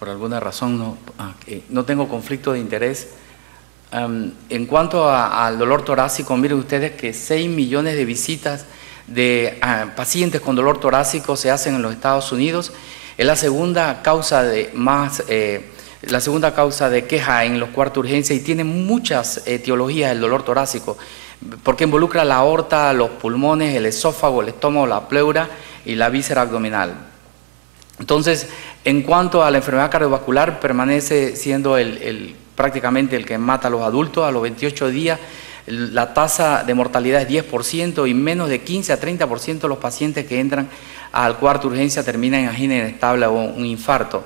por alguna razón no tengo conflicto de interés. En cuanto al dolor torácico, miren ustedes que 6 millones de visitas de pacientes con dolor torácico se hacen en los Estados Unidos. Es la segunda causa de queja en los cuartos de urgencia y tiene muchas etiologías el dolor torácico, porque involucra la aorta, los pulmones, el esófago, el estómago, la pleura y la víscera abdominal. Entonces, en cuanto a la enfermedad cardiovascular, permanece siendo prácticamente el que mata a los adultos. A los 28 días la tasa de mortalidad es 10% y menos de 15 a 30% de los pacientes que entran al cuarto de urgencia terminan en angina inestable o un infarto.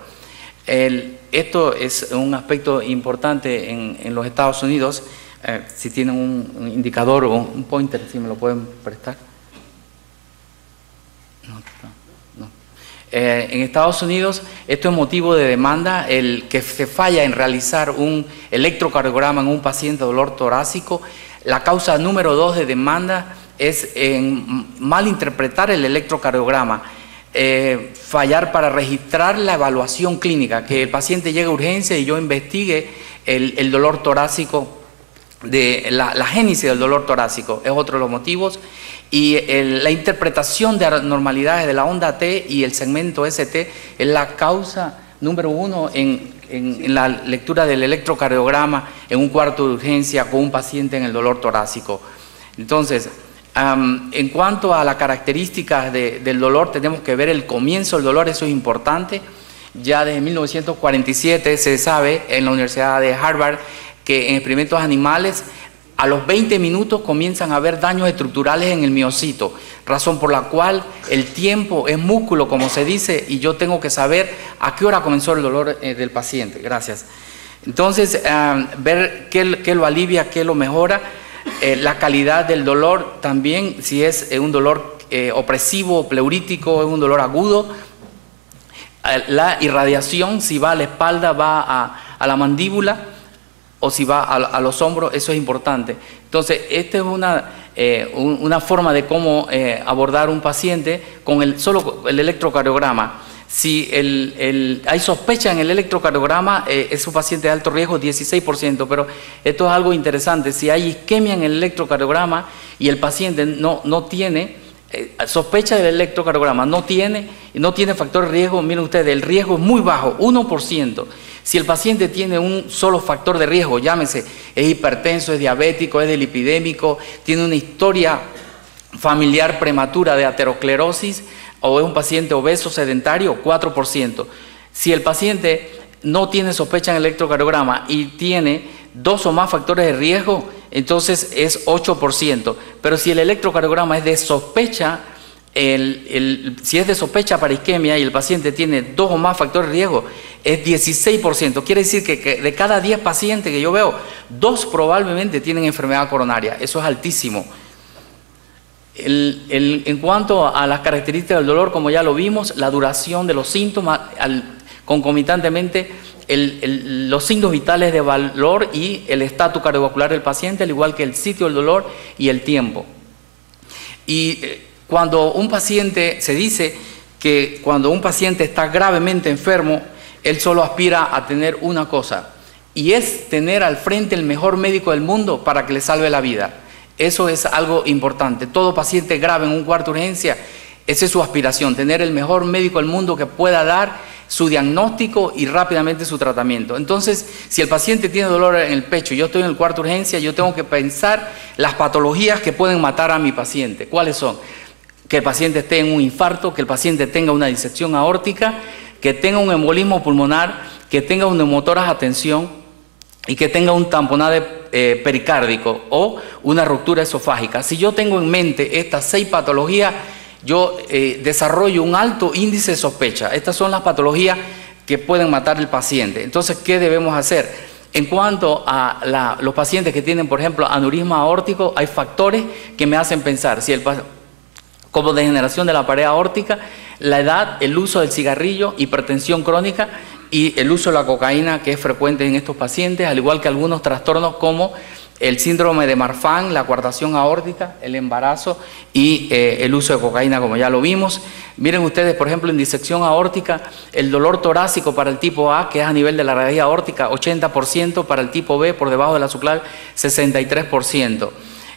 Esto es un aspecto importante en los Estados Unidos. Si tienen un indicador o un pointer, si me lo pueden prestar. No. En Estados Unidos esto es motivo de demanda, el que se falla en realizar un electrocardiograma en un paciente de dolor torácico. La causa número 2 de demanda es en mal interpretar el electrocardiograma, fallar para registrar la evaluación clínica, que el paciente llegue a urgencia y yo investigue el dolor torácico, la génesis del dolor torácico, es otro de los motivos. Y la interpretación de anormalidades de la onda T y el segmento ST es la causa número 1 en la lectura del electrocardiograma en un cuarto de urgencia con un paciente en el dolor torácico. Entonces, en cuanto a las características del dolor, tenemos que ver el comienzo del dolor, eso es importante. Ya desde 1947 se sabe en la Universidad de Harvard que en experimentos animales a los 20 minutos comienzan a haber daños estructurales en el miocito, razón por la cual el tiempo es músculo, como se dice, y yo tengo que saber a qué hora comenzó el dolor del paciente. Gracias. Entonces, ver qué lo alivia, qué lo mejora, la calidad del dolor también, si es un dolor opresivo, pleurítico, es un dolor agudo, la irradiación, si va a la espalda, va a la mandíbula, o si va a los hombros, eso es importante. Entonces, esta es una forma de cómo abordar un paciente con solo el electrocardiograma. Si hay sospecha en el electrocardiograma, es un paciente de alto riesgo, 16%, pero esto es algo interesante. Si hay isquemia en el electrocardiograma y el paciente no tiene sospecha del electrocardiograma, no tiene factor de riesgo, miren ustedes, el riesgo es muy bajo, 1%. Si el paciente tiene un solo factor de riesgo, llámese, es hipertenso, es diabético, es lipidémico, tiene una historia familiar prematura de aterosclerosis o es un paciente obeso sedentario, 4%. Si el paciente no tiene sospecha en el electrocardiograma y tiene 2 o más factores de riesgo, entonces es 8%. Pero si el electrocardiograma es de sospecha, si es de sospecha para isquemia y el paciente tiene 2 o más factores de riesgo, es 16%. Quiere decir que de cada 10 pacientes que yo veo, 2 probablemente tienen enfermedad coronaria. Eso es altísimo. En cuanto a las características del dolor, como ya lo vimos, la duración de los síntomas, concomitantemente los signos vitales de valor y el estatus cardiovascular del paciente, al igual que el sitio del dolor y el tiempo. Y cuando un paciente, se dice que cuando un paciente está gravemente enfermo, él solo aspira a tener una cosa, y es tener al frente el mejor médico del mundo para que le salve la vida. Eso es algo importante. Todo paciente grave en un cuarto de urgencia, esa es su aspiración, tener el mejor médico del mundo que pueda dar su diagnóstico y rápidamente su tratamiento. Entonces, si el paciente tiene dolor en el pecho y yo estoy en el cuarto de urgencia, yo tengo que pensar las patologías que pueden matar a mi paciente. ¿Cuáles son? Que el paciente esté en un infarto, que el paciente tenga una disección aórtica, que tenga un embolismo pulmonar, que tenga un neumotórax a tensión y que tenga un tamponade pericárdico o una ruptura esofágica. Si yo tengo en mente estas 6 patologías, yo desarrollo un alto índice de sospecha. Estas son las patologías que pueden matar al paciente. Entonces, ¿qué debemos hacer? En cuanto a los pacientes que tienen, por ejemplo, aneurisma aórtico, hay factores que me hacen pensar como degeneración de la pared aórtica, la edad, el uso del cigarrillo, hipertensión crónica y el uso de la cocaína, que es frecuente en estos pacientes, al igual que algunos trastornos como el síndrome de Marfan, la coartación aórtica, el embarazo y el uso de cocaína, como ya lo vimos. Miren ustedes, por ejemplo, en disección aórtica, el dolor torácico para el tipo A, que es a nivel de la raíz aórtica, 80%, para el tipo B, por debajo de la subclavian, 63%.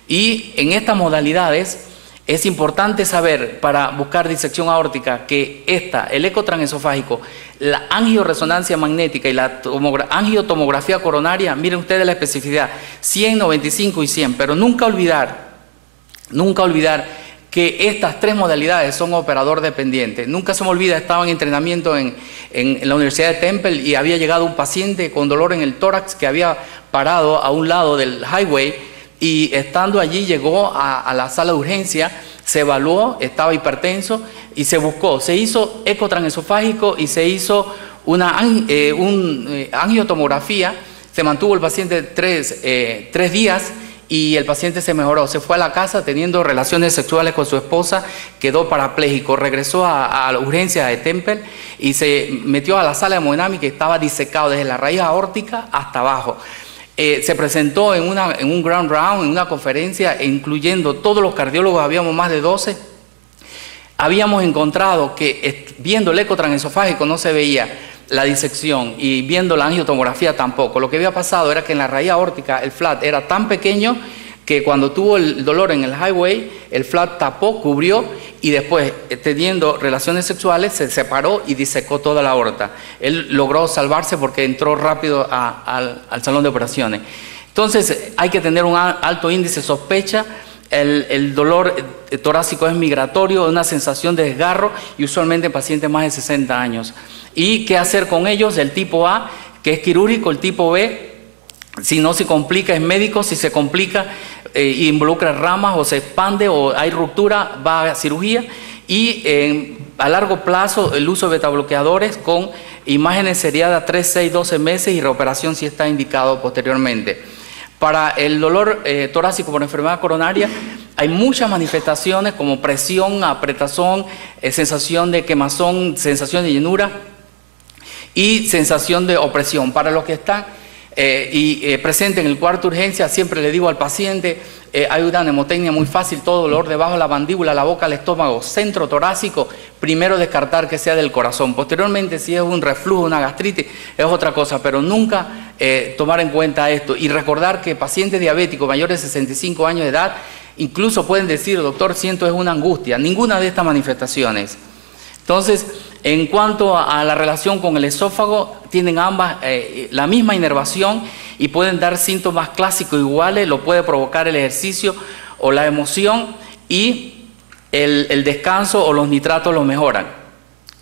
Y en estas modalidades es importante saber, para buscar disección aórtica, que el ecotransesofágico, la angioresonancia magnética y la angiotomografía coronaria, miren ustedes la especificidad, 100, 95 y 100, pero nunca olvidar que estas tres modalidades son operador dependiente. Nunca se me olvida, estaba en entrenamiento en la Universidad de Temple y había llegado un paciente con dolor en el tórax que había parado a un lado del highway, y estando allí llegó a la sala de urgencia, se evaluó, estaba hipertenso y se buscó, se hizo ecotransesofágico y se hizo una angiotomografía. Se mantuvo el paciente tres días y el paciente se mejoró, se fue a la casa teniendo relaciones sexuales con su esposa, quedó parapléjico, regresó a la urgencia de Temple y se metió a la sala de hemodinámica y estaba disecado desde la raíz aórtica hasta abajo. Se presentó en un ground round, en una conferencia, incluyendo todos los cardiólogos, habíamos más de 12. Habíamos encontrado que viendo el ecotransesofágico no se veía la disección y viendo la angiotomografía tampoco. Lo que había pasado era que en la raíz aórtica el flap era tan pequeño que cuando tuvo el dolor en el highway, el flap tapó, cubrió y después, teniendo relaciones sexuales, se separó y disecó toda la aorta. Él logró salvarse porque entró rápido al salón de operaciones. Entonces, hay que tener un alto índice de sospecha. El dolor torácico es migratorio, una sensación de desgarro y usualmente en pacientes más de 60 años. ¿Y qué hacer con ellos? El tipo A, que es quirúrgico, el tipo B, si no se complica es médico, si se complica involucra ramas o se expande o hay ruptura, va a cirugía. Y a largo plazo el uso de betabloqueadores con imágenes seriadas 3, 6, 12 meses y reoperación si está indicado posteriormente. Para el dolor torácico por enfermedad coronaria hay muchas manifestaciones como presión, apretazón, sensación de quemazón, sensación de llenura y sensación de opresión. Para los que están presente en el cuarto de urgencia, siempre le digo al paciente, hay una mnemotecnia muy fácil: todo dolor debajo de la mandíbula, la boca, el estómago, centro torácico, primero descartar que sea del corazón. Posteriormente, si es un reflujo, una gastritis, es otra cosa, pero nunca tomar en cuenta esto. Y recordar que pacientes diabéticos mayores de 65 años de edad incluso pueden decir: doctor, siento es una angustia. Ninguna de estas manifestaciones. Entonces, en cuanto a la relación con el esófago, tienen ambas la misma inervación y pueden dar síntomas clásicos iguales. Lo puede provocar el ejercicio o la emoción, y el descanso o los nitratos lo mejoran.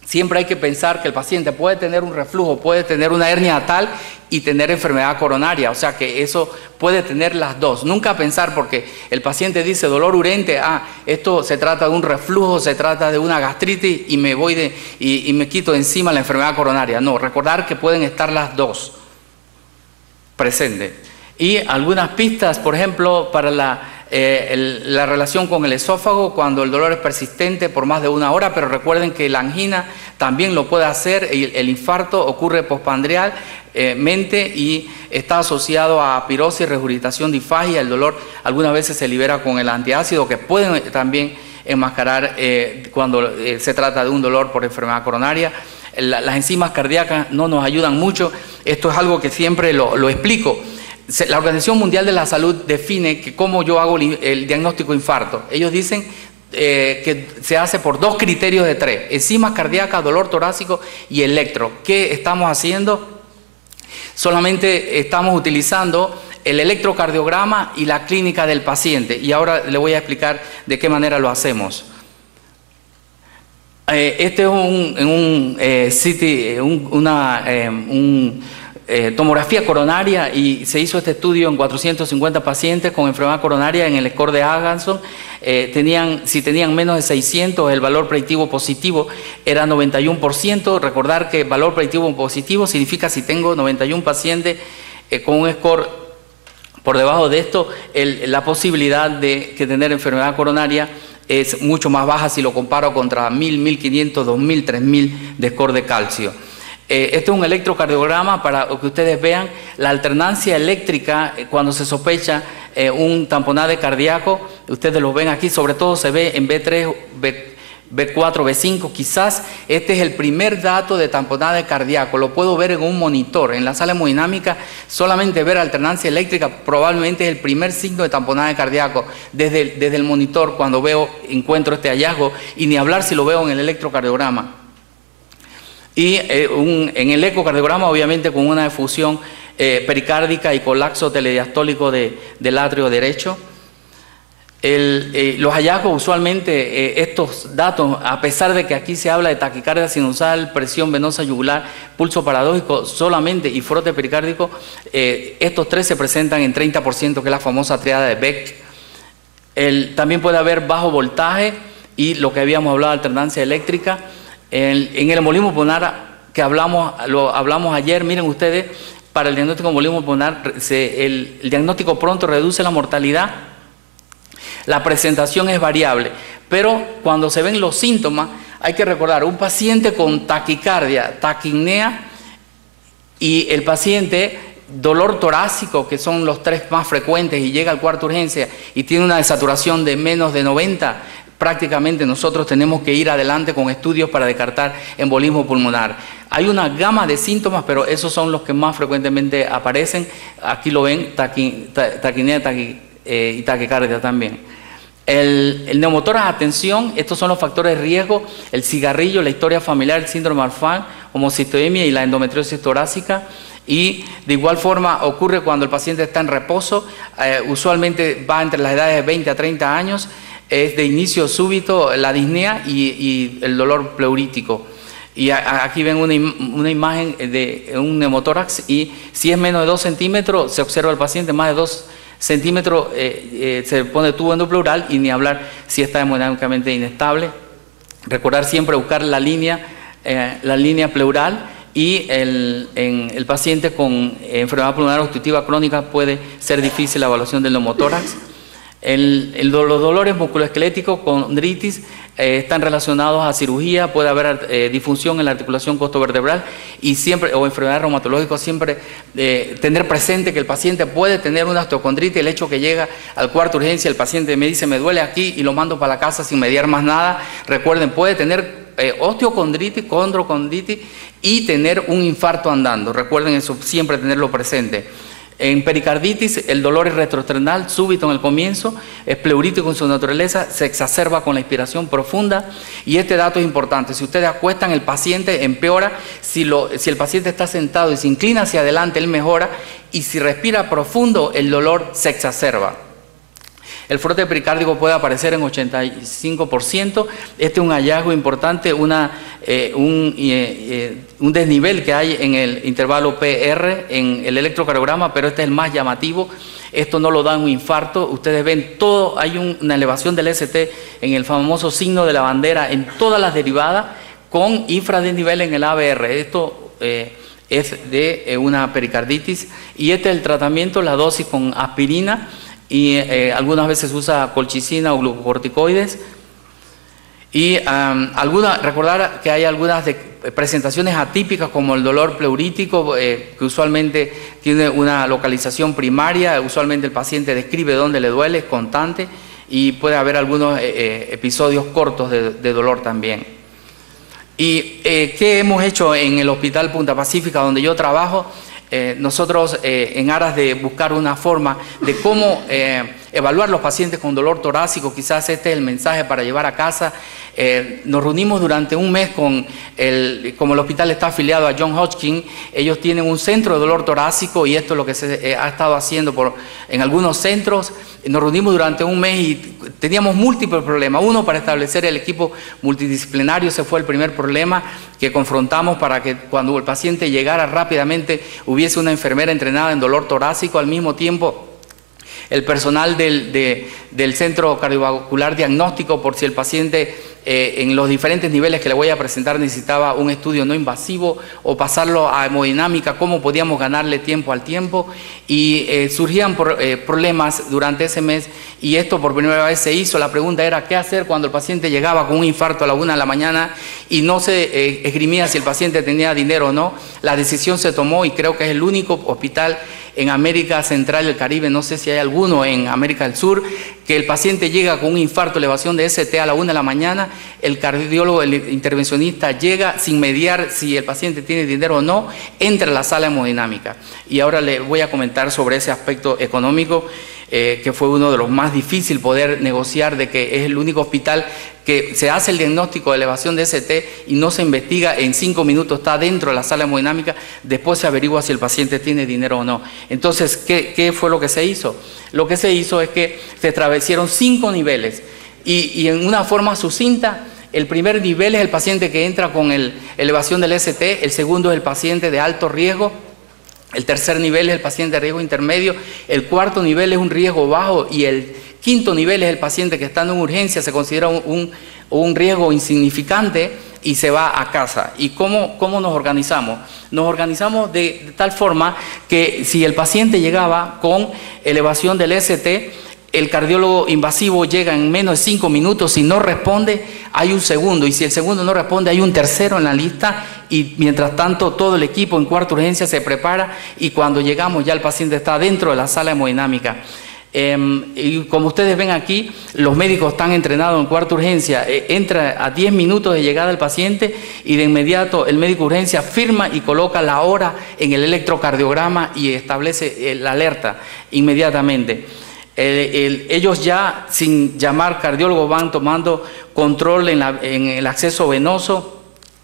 Siempre hay que pensar que el paciente puede tener un reflujo, puede tener una hernia atal y tener enfermedad coronaria, o sea que eso puede tener las dos. Nunca pensar porque el paciente dice dolor urente, esto se trata de un reflujo, se trata de una gastritis y me voy y me quito de encima la enfermedad coronaria. No, recordar que pueden estar las dos presentes. Y algunas pistas, por ejemplo, para la relación con el esófago cuando el dolor es persistente por más de 1 hora, pero recuerden que la angina también lo puede hacer, el infarto ocurre postprandialmente y está asociado a pirosis, regurgitación, disfagia. El dolor algunas veces se libera con el antiácido, que pueden también enmascarar cuando se trata de un dolor por enfermedad coronaria. Las enzimas cardíacas no nos ayudan mucho, esto es algo que siempre lo explico. La Organización Mundial de la Salud define que cómo yo hago el diagnóstico de infarto. Ellos dicen que se hace por 2 criterios de 3: enzimas cardíacas, dolor torácico y electro. ¿Qué estamos haciendo? Solamente estamos utilizando el electrocardiograma y la clínica del paciente. Y ahora le voy a explicar de qué manera lo hacemos. Este es tomografía coronaria y se hizo este estudio en 450 pacientes con enfermedad coronaria en el score de Aganson. Si tenían menos de 600, el valor predictivo positivo era 91%. Recordar que valor predictivo positivo significa si tengo 91 pacientes con un score por debajo de esto, la posibilidad de tener enfermedad coronaria es mucho más baja si lo comparo contra 1000, 1500, 2000, 3000 de score de calcio. Este es un electrocardiograma para que ustedes vean la alternancia eléctrica cuando se sospecha un tamponade cardíaco. Ustedes lo ven aquí, sobre todo se ve en B3, B4, B5. Quizás este es el primer dato de tamponade cardíaco. Lo puedo ver en un monitor. En la sala hemodinámica, solamente ver alternancia eléctrica probablemente es el primer signo de tamponade cardíaco desde el monitor cuando encuentro este hallazgo, y ni hablar si lo veo en el electrocardiograma. Y en el ecocardiograma, obviamente, con una efusión pericárdica y colapso telediastólico del atrio derecho. Los hallazgos, usualmente, estos datos, a pesar de que aquí se habla de taquicardia sinusal, presión venosa yugular, pulso paradójico solamente y frote pericárdico, estos tres se presentan en 30%, que es la famosa triada de Beck. También puede haber bajo voltaje y lo que habíamos hablado de alternancia eléctrica. En el embolismo pulmonar que lo hablamos ayer, miren ustedes, para el diagnóstico de embolismo pulmonar, el diagnóstico pronto reduce la mortalidad. La presentación es variable, pero cuando se ven los síntomas, hay que recordar, un paciente con taquicardia, taquipnea, y el paciente dolor torácico, que son los tres más frecuentes, y llega al cuarto de urgencia y tiene una desaturación de menos de 90, prácticamente nosotros tenemos que ir adelante con estudios para descartar embolismo pulmonar. Hay una gama de síntomas, pero esos son los que más frecuentemente aparecen. Aquí lo ven, taquipnea y taquicardia también. El neumotórax, atención, estos son los factores de riesgo: el cigarrillo, la historia familiar, el síndrome Marfan, homocistoemia y la endometriosis torácica. Y de igual forma ocurre cuando el paciente está en reposo, usualmente va entre las edades de 20 a 30 años, es de inicio súbito la disnea y el dolor pleurítico. Y aquí ven una imagen de un neumotórax, y si es menos de 2 centímetros se observa el paciente, más de 2 centímetros se pone tubo endopleural, y ni hablar si está hemodinámicamente inestable. Recordar siempre buscar la línea pleural, y en el paciente con enfermedad pulmonar obstructiva crónica puede ser difícil la evaluación del neumotórax. Los dolores musculoesqueléticos, condritis, están relacionados a cirugía, puede haber disfunción en la articulación costovertebral, y siempre, o enfermedades reumatológicas, siempre tener presente que el paciente puede tener una osteocondritis. El hecho que llega al cuarto de urgencia, el paciente me dice me duele aquí y lo mando para la casa sin mediar más nada. Recuerden, puede tener osteocondritis, condrocondritis y tener un infarto andando. Recuerden eso, siempre tenerlo presente. En pericarditis, el dolor es retroesternal, súbito en el comienzo, es pleurítico en su naturaleza, se exacerba con la inspiración profunda, y este dato es importante: si ustedes acuestan, el paciente empeora. Si el paciente está sentado y se inclina hacia adelante, él mejora, y si respira profundo, el dolor se exacerba. El frote pericárdico puede aparecer en 85%. Este es un hallazgo importante, un desnivel que hay en el intervalo PR en el electrocardiograma, pero este es el más llamativo. Esto no lo da un infarto. Ustedes ven todo, hay una elevación del ST en el famoso signo de la bandera en todas las derivadas, con infradesnivel en el ABR. Esto es de una pericarditis, y este es el tratamiento, la dosis con aspirina, y algunas veces usa colchicina o glucocorticoides. Y recordar que hay algunas presentaciones atípicas, como el dolor pleurítico, que usualmente tiene una localización primaria. Usualmente el paciente describe dónde le duele, es constante, y puede haber algunos episodios cortos de dolor también. ¿Y qué hemos hecho en el Hospital Punta Pacífica, donde yo trabajo? Nosotros, en aras de buscar una forma de cómo evaluar los pacientes con dolor torácico, quizás este es el mensaje para llevar a casa, nos reunimos durante un mes como el hospital está afiliado a Johns Hopkins. Ellos tienen un centro de dolor torácico, y esto es lo que se ha estado haciendo en algunos centros. Nos reunimos durante un mes y teníamos múltiples problemas. Uno, para establecer el equipo multidisciplinario, ese fue el primer problema que confrontamos, para que cuando el paciente llegara rápidamente hubiese una enfermera entrenada en dolor torácico. Al mismo tiempo, el personal del Centro Cardiovascular Diagnóstico, por si el paciente en los diferentes niveles que le voy a presentar necesitaba un estudio no invasivo o pasarlo a hemodinámica, cómo podíamos ganarle tiempo al tiempo, y surgían problemas durante ese mes, y esto por primera vez se hizo. La pregunta era qué hacer cuando el paciente llegaba con un infarto a la 1 de la mañana y no se esgrimía si el paciente tenía dinero o no. La decisión se tomó, y creo que es el único hospital en América Central y el Caribe, no sé si hay alguno en América del Sur, que el paciente llega con un infarto, elevación de ST a la 1 de la mañana, el cardiólogo, el intervencionista llega sin mediar si el paciente tiene dinero o no, entra a la sala hemodinámica. Y ahora le voy a comentar sobre ese aspecto económico, que fue uno de los más difíciles poder negociar, de que es el único hospital que se hace el diagnóstico de elevación de ST y no se investiga, en 5 minutos está dentro de la sala hemodinámica, después se averigua si el paciente tiene dinero o no. Entonces, ¿qué fue lo que se hizo? Lo que se hizo es que se establecieron 5 niveles y en una forma sucinta. El primer nivel es el paciente que entra con elevación del ST, el segundo es el paciente de alto riesgo, el tercer nivel es el paciente de riesgo intermedio, el cuarto nivel es un riesgo bajo y el quinto nivel es el paciente que está en urgencia, se considera un riesgo insignificante y se va a casa. ¿Y cómo nos organizamos? Nos organizamos de tal forma que si el paciente llegaba con elevación del ST, el cardiólogo invasivo llega en menos de 5 minutos. Si no responde, hay un segundo, y si el segundo no responde, hay un tercero en la lista, y mientras tanto todo el equipo en cuarta urgencia se prepara, y cuando llegamos ya el paciente está dentro de la sala hemodinámica. Y como ustedes ven aquí, los médicos están entrenados en cuarta urgencia. Entra a 10 minutos de llegada el paciente y de inmediato el médico de urgencia firma y coloca la hora en el electrocardiograma y establece la alerta inmediatamente. Ellos ya, sin llamar cardiólogo, van tomando control en el acceso venoso,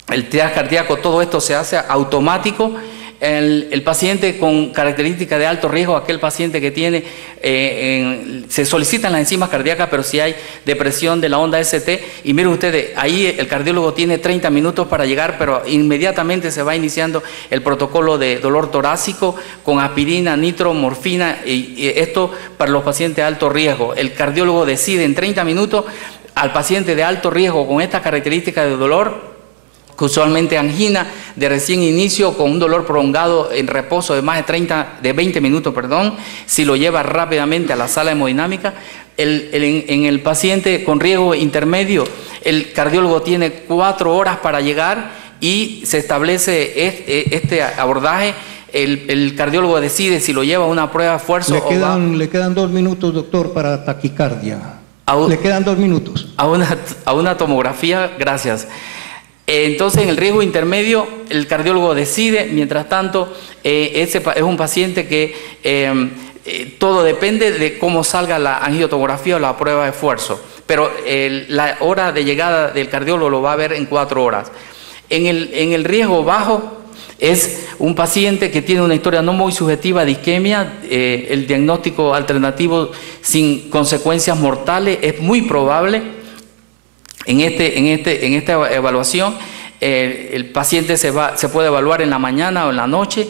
el triage cardíaco, todo esto se hace automático. El paciente con características de alto riesgo, aquel paciente que tiene, se solicitan las enzimas cardíacas, pero si hay depresión de la onda ST, y miren ustedes, ahí el cardiólogo tiene 30 minutos para llegar, pero inmediatamente se va iniciando el protocolo de dolor torácico con aspirina, nitro, morfina, y esto para los pacientes de alto riesgo. El cardiólogo decide en 30 minutos al paciente de alto riesgo con estas características de dolor, usualmente angina de recién inicio con un dolor prolongado en reposo de más de 20 minutos, si lo lleva rápidamente a la sala hemodinámica. En el paciente con riesgo intermedio, el cardiólogo tiene 4 horas para llegar y se establece este abordaje. El cardiólogo decide si lo lleva a una prueba de esfuerzo le quedan 2 minutos, doctor, para taquicardia. Le quedan 2 minutos. A una tomografía, gracias. Entonces, en el riesgo intermedio, el cardiólogo decide. Mientras tanto, ese es un paciente que todo depende de cómo salga la angiotomografía o la prueba de esfuerzo. Pero la hora de llegada del cardiólogo lo va a ver en 4 horas. En el riesgo bajo es un paciente que tiene una historia no muy subjetiva de isquemia. El diagnóstico alternativo sin consecuencias mortales es muy probable. En esta evaluación, el paciente se puede evaluar en la mañana o en la noche,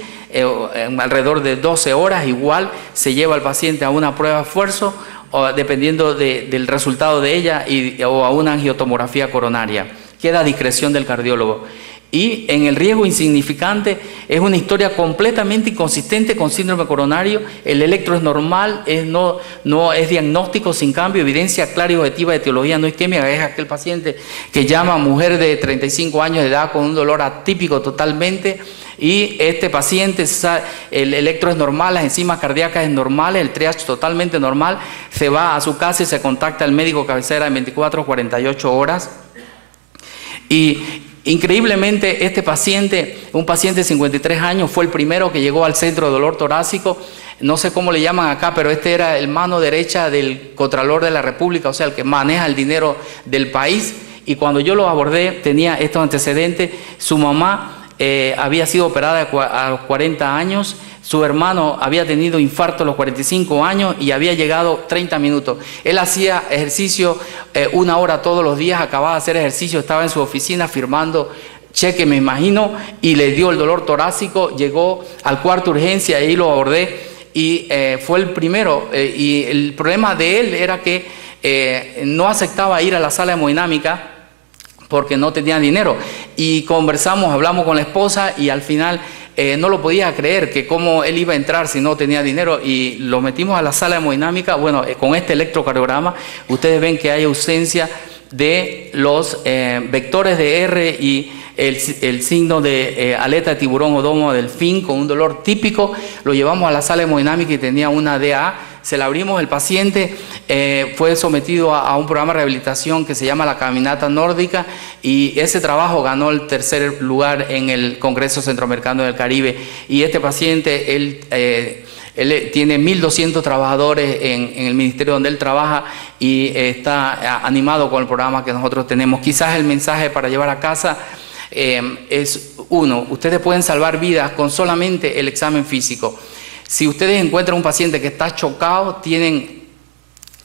alrededor de 12 horas. Igual se lleva al paciente a una prueba de esfuerzo, dependiendo del resultado de ella, o a una angiotomografía coronaria. Queda a discreción del cardiólogo. Y en el riesgo insignificante es una historia completamente inconsistente con síndrome coronario. El electro es normal, no es diagnóstico sin cambio, evidencia clara y objetiva de etiología no isquémica. Es aquel paciente que llama mujer de 35 años de edad con un dolor atípico totalmente. Y este paciente, el electro es normal, las enzimas cardíacas es normal, el triage totalmente normal. Se va a su casa y se contacta al médico cabecera en 24 o 48 horas. Y increíblemente, este paciente, un paciente de 53 años, fue el primero que llegó al centro de dolor torácico. No sé cómo le llaman acá, pero este era el mano derecha del Contralor de la República, o sea, el que maneja el dinero del país. Y cuando yo lo abordé, tenía estos antecedentes. Su mamá había sido operada a los 40 años, su hermano había tenido infarto a los 45 años y había llegado 30 minutos. Él hacía ejercicio 1 hora todos los días, acababa de hacer ejercicio, estaba en su oficina firmando cheque, me imagino, y le dio el dolor torácico, llegó al cuarto urgencia, ahí lo abordé. y fue el primero. Y el problema de él era que no aceptaba ir a la sala hemodinámica porque no tenía dinero. Y conversamos, hablamos con la esposa y al final no lo podía creer, que cómo él iba a entrar si no tenía dinero, y lo metimos a la sala hemodinámica. Bueno, con este electrocardiograma ustedes ven que hay ausencia de los vectores de R y el signo de aleta de tiburón o domo de delfín con un dolor típico. Lo llevamos a la sala hemodinámica y tenía una DA. Se la abrimos, el paciente fue sometido a un programa de rehabilitación que se llama la Caminata Nórdica, y ese trabajo ganó el tercer lugar en el Congreso Centroamericano del Caribe. Y este paciente, él tiene 1.200 trabajadores en el ministerio donde él trabaja, y está animado con el programa que nosotros tenemos. Quizás el mensaje para llevar a casa es uno: ustedes pueden salvar vidas con solamente el examen físico. Si ustedes encuentran un paciente que está chocado, tienen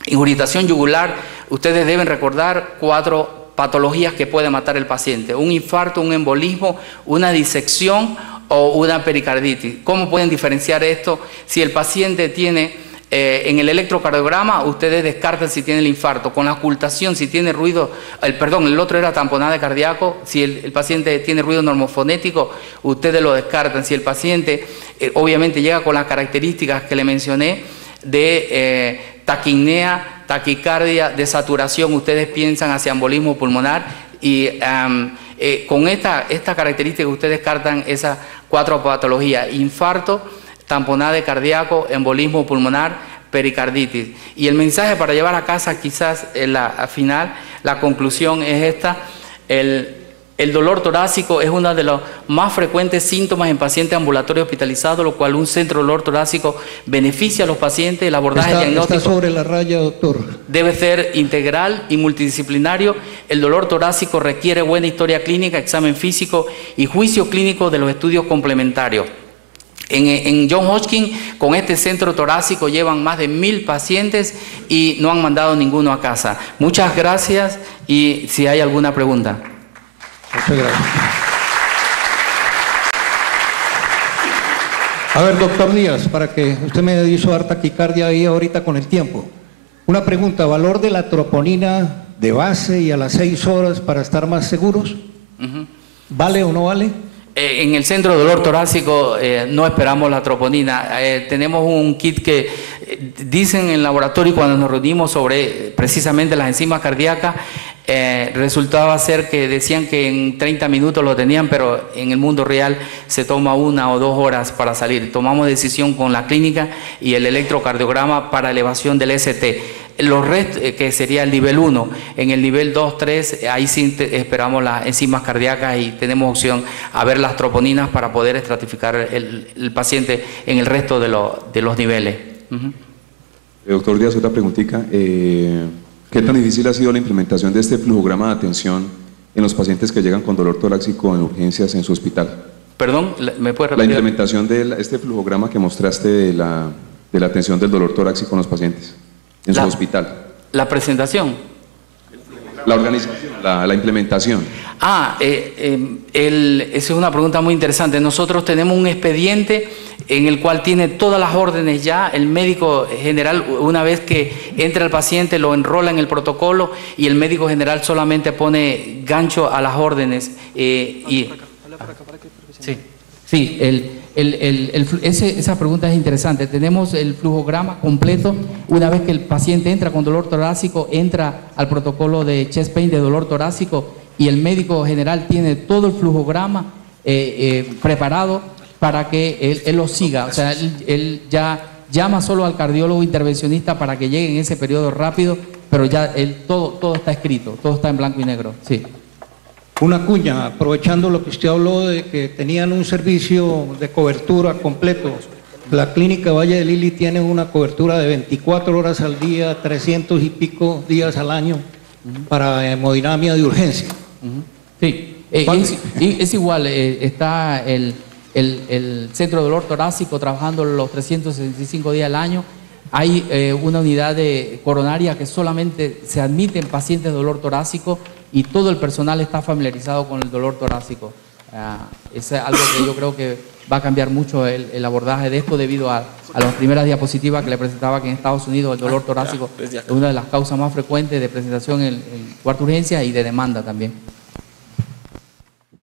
ingurgitación yugular, ustedes deben recordar 4 patologías que pueden matar al paciente: un infarto, un embolismo, una disección o una pericarditis. ¿Cómo pueden diferenciar esto? Si el paciente tiene en el electrocardiograma, ustedes descartan si tiene el infarto. Con la ocultación, si tiene ruido, el otro era tamponade cardíaco. Si el paciente tiene ruido normofonético, ustedes lo descartan. Si el paciente obviamente llega con las características que le mencioné de taquipnea, taquicardia, desaturación, ustedes piensan hacia embolismo pulmonar, y con esta característica ustedes descartan esas 4 patologías: infarto, tamponade cardíaco, embolismo pulmonar, pericarditis. Y el mensaje para llevar a casa, quizás al final, la conclusión es esta: el dolor torácico es uno de los más frecuentes síntomas en pacientes ambulatorios hospitalizados, lo cual un centro de dolor torácico beneficia a los pacientes. El abordaje diagnóstico está sobre la raya, doctor. Debe ser integral y multidisciplinario. El dolor torácico requiere buena historia clínica, examen físico y juicio clínico de los estudios complementarios. En Johns Hopkins, con este centro torácico, llevan más de 1000 pacientes y no han mandado ninguno a casa. Muchas gracias, y si hay alguna pregunta. Muchas gracias. A ver, doctor Díaz, para que usted me hizo dar taquicardia ahí ahorita con el tiempo. Una pregunta: ¿valor de la troponina de base y a las 6 horas para estar más seguros? ¿Vale o no vale? En el centro de dolor torácico no esperamos la troponina. Tenemos un kit que dicen en el laboratorio, cuando nos reunimos sobre precisamente las enzimas cardíacas, resultaba ser que decían que en 30 minutos lo tenían, pero en el mundo real se toma 1 o 2 horas para salir. Tomamos decisión con la clínica y el electrocardiograma para elevación del ST. Los restos, que sería el nivel 1, en el nivel 2, 3, ahí sí esperamos las enzimas cardíacas y tenemos opción a ver las troponinas para poder estratificar el paciente en el resto de los niveles. Doctor Díaz, otra preguntita. ¿Qué tan difícil ha sido la implementación de este flujograma de atención en los pacientes que llegan con dolor torácico en urgencias en su hospital? Perdón, ¿me puede repetir? La implementación de este flujograma que mostraste de la atención del dolor torácico en los pacientes en su hospital. ¿La presentación? La organización, la implementación. Esa es una pregunta muy interesante. Nosotros tenemos un expediente en el cual tiene todas las órdenes ya. El médico general, una vez que entra el paciente, lo enrola en el protocolo y el médico general solamente pone gancho a las órdenes. Sí, esa pregunta es interesante. Tenemos el flujograma completo. Una vez que el paciente entra con dolor torácico, entra al protocolo de chest pain de dolor torácico, y el médico general tiene todo el flujograma preparado para que él lo siga. O sea, él ya llama solo al cardiólogo intervencionista para que llegue en ese periodo rápido, pero ya todo está escrito, todo está en blanco y negro. Sí. Una cuña, aprovechando lo que usted habló de que tenían un servicio de cobertura completo. La clínica Valle de Lili tiene una cobertura de 24 horas al día, 300 y pico días al año para hemodinamia de urgencia. Sí, es igual, está el centro de dolor torácico trabajando los 365 días al año. Hay una unidad de coronaria que solamente se admiten pacientes de dolor torácico, y todo el personal está familiarizado con el dolor torácico. Es algo que yo creo que va a cambiar mucho el abordaje de esto debido a las primeras diapositivas que le presentaba, que en Estados Unidos el dolor torácico es una de las causas más frecuentes de presentación en cuarta urgencia y de demanda también.